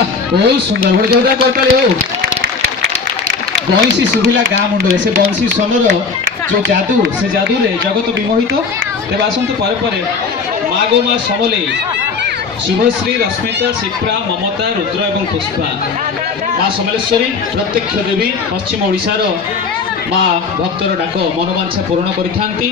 बहुत सुंदर गोटे जोरदार करताली हो। बंशी शुभिला गाँ मुंडे से बंशी स्वनर जो जादू से जादू रे जगत विमोहित। तेज आसतु पर माँ गो माँ समले शुभश्री रश्मिता शिप्रा ममता रुद्र एवं पुष्पा माँ समलेश्वरी प्रत्यक्ष देवी पश्चिम ओडिशार माँ भक्तर डाक मनोवांछा पूरण करिथांती।